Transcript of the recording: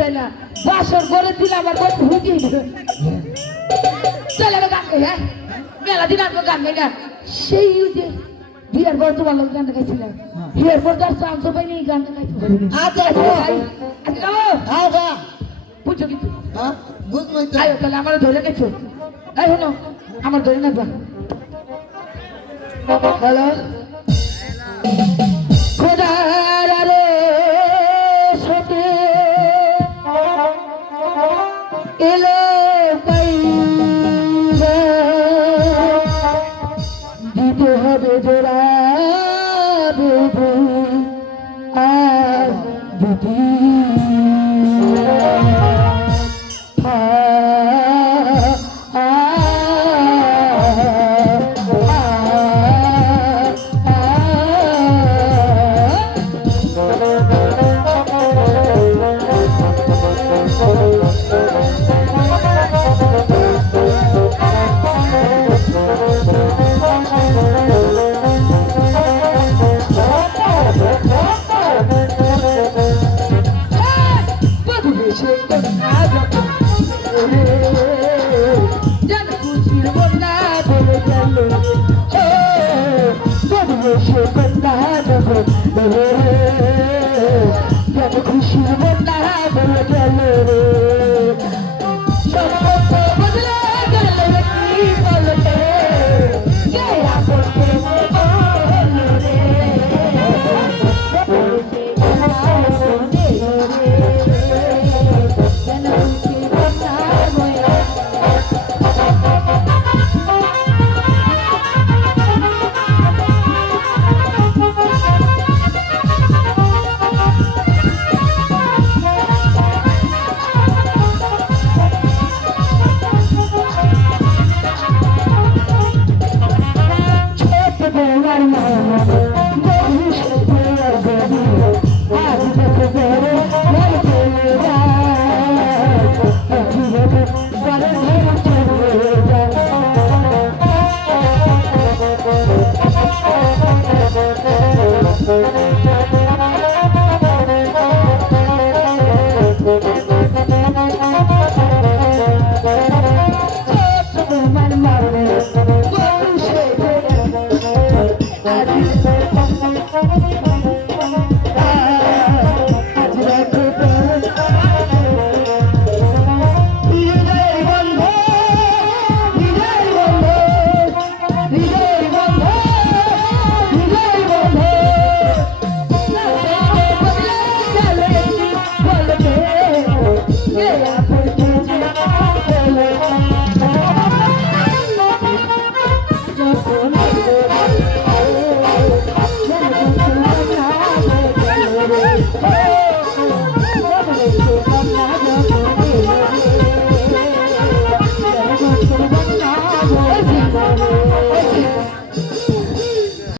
দেয় না বাসর করে দিলে আমার বন্ধু হুকি চলে গান গাই হ্যাঁ মেলা দিন আনবো গান গাই না সেই যে বিয়ের পর তোমার লোক গানটা গাইছিলাম বিয়ের পর তার চান্স পাইনি গানটা গাইতে পারিনি বুঝছো কিন্তু আয়ো তাহলে আমার ধরে গেছো এই শোনো আমার ধরে নেবা হ্যালো খোদার আরে সতে এলো দিতে হবে জোড়া বেঁধে আর দিদি খুশি বন্যা বলে গেল রে সব বদলে গেল কি বলতে